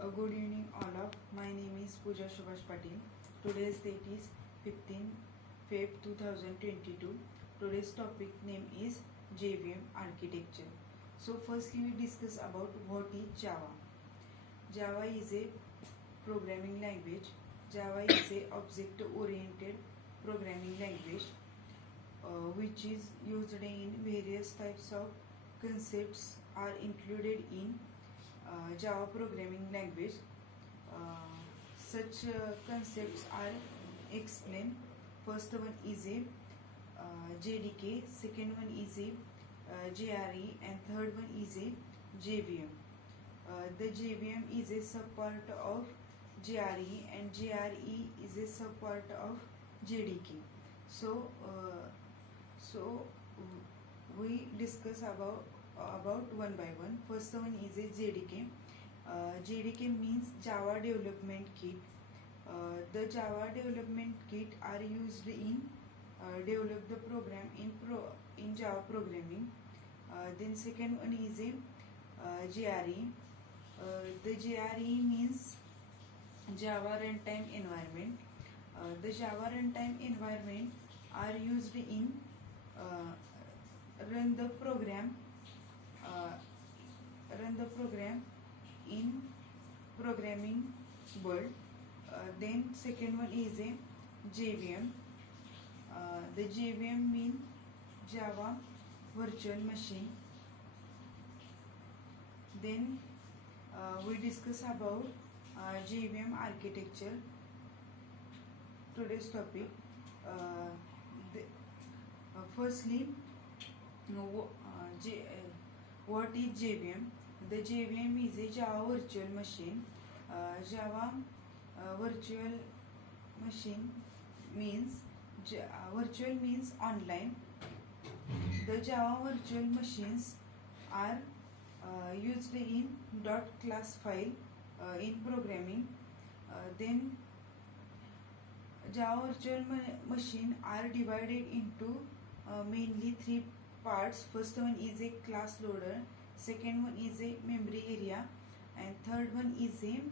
Good evening all of. My name is Pooja Subhash Patil. Today's date is 15 Feb 2022. Today's topic name is JVM architecture. So firstly we discuss about what is Java. Java is a programming language. Java is a object oriented programming language which is used in various types of concepts are included in Java programming language. Such concepts are explained. First one is a JDK, second one is a JRE, and third one is a JVM. The JVM is a subpart of JRE, and JRE is a subpart of JDK. So we discuss about one by one. First one is a JDK. JDK means Java Development Kit. The Java Development Kit are used in develop the program in Java programming. Then second one is a JRE. The JRE means Java Runtime Environment. The Java Runtime Environment are used in run the program in programming world. Then second one is a JVM. The JVM mean Java Virtual Machine. Then we discuss about JVM architecture. Today's topic. Firstly, what is JVM? The JVM is a Java Virtual Machine. Java Virtual Machine means virtual means online. The Java virtual machines are used in .class file in programming. Then Java virtual machine are divided into mainly three parts. First one is a class loader, second one is a memory area, and third one is a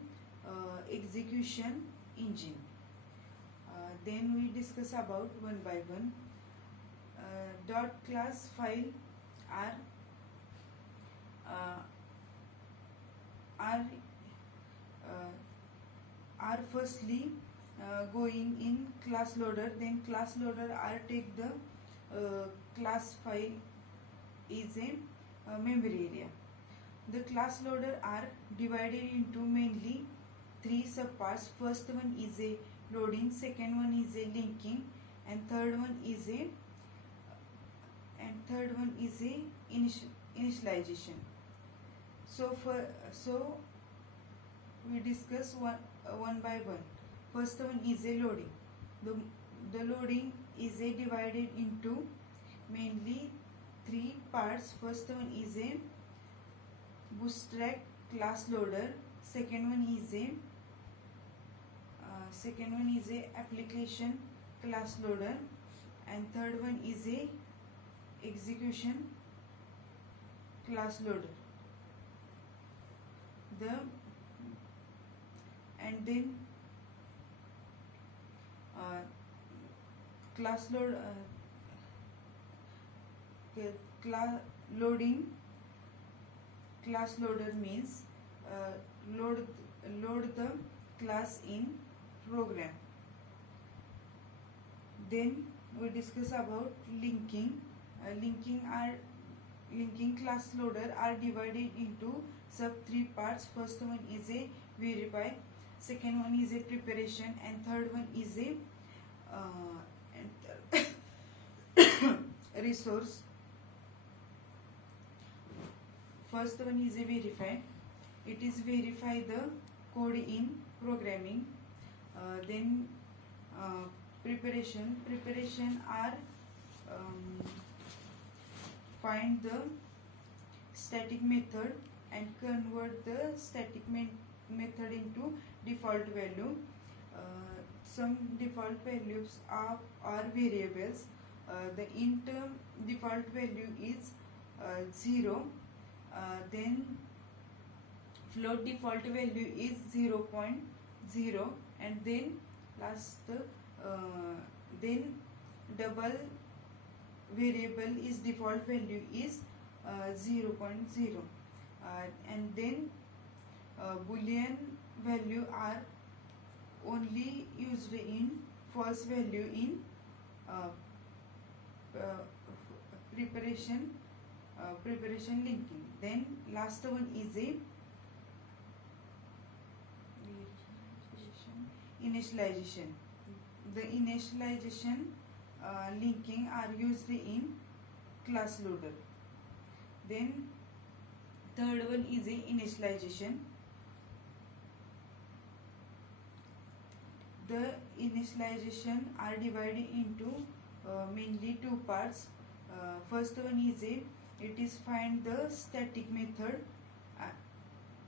execution engine. Then we discuss about one by one. Class file are uh, are firstly going in class loader. Then class loader are take the class file is a memory area. The class loader are divided into mainly three subparts. First one is a loading, second one is a linking, and third one is a initialization. So we discuss one by one. First one is a loading. The loading is a divided into mainly three parts. First one is a bootstrap class loader, second one is a application class loader, and third one is a execution class loader. Class load loading class loader means load the class in program. Then we discuss about linking. Linking class loader are divided into sub three parts. First one is a verify, second one is a preparation, and third one is a resource. First one is a verify. It is verify the code in programming. Then preparation are find the static method and convert the static method into default value. Some default values are variables. The int default value is 0. Then float default value is 0.0, and then then double variable is default value is 0.0, and then boolean value are only used in false value in preparation linking. Then last one is a initialization. The initialization linking are used in class loader. Then third one is a initialization. The initialization are divided into mainly two parts. First one is it is find the static method,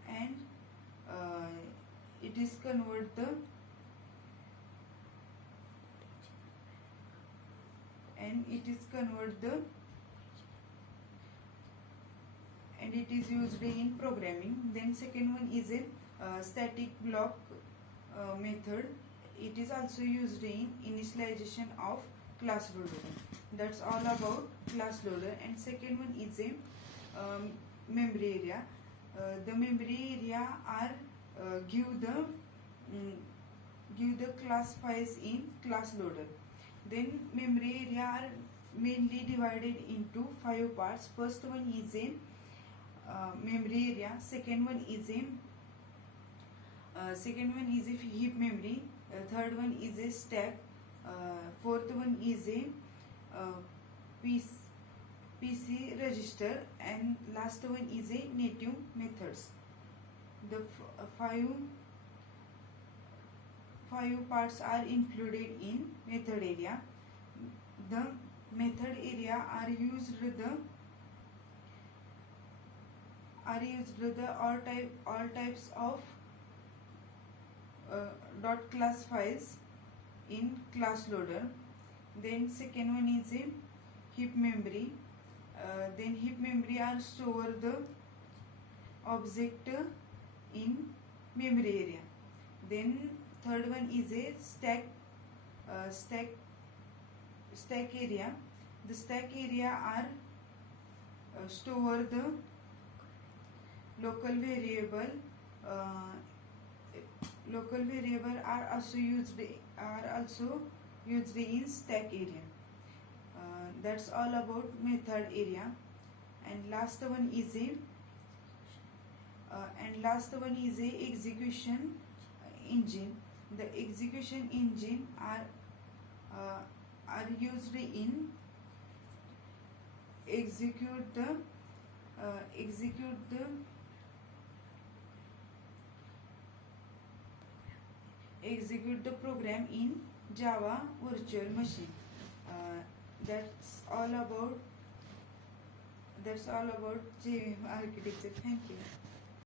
and it is convert the and it is used in programming. Then second one is a static block method. It is also used in initialization of class loader. That's all about class loader. And second one is a memory area. The memory area are give the class files in class loader. Then memory area are mainly divided into 5 parts. First one is a memory area. Second one is a heap memory. Third one is a stack. Fourth one is a PC register, and last one is a native methods. The five parts are included in method area. The method area are used all types of dot class files in class loader. Then second one is a heap memory. Then heap memory are store the object in memory area. Then third one is a stack area. The stack area are store the local variable. Local variable are also used in stack area. That's all about method area. And last one is a execution engine. The execution engine are used in execute the program in Java virtual machine. That's all about JVM architecture. Thank you.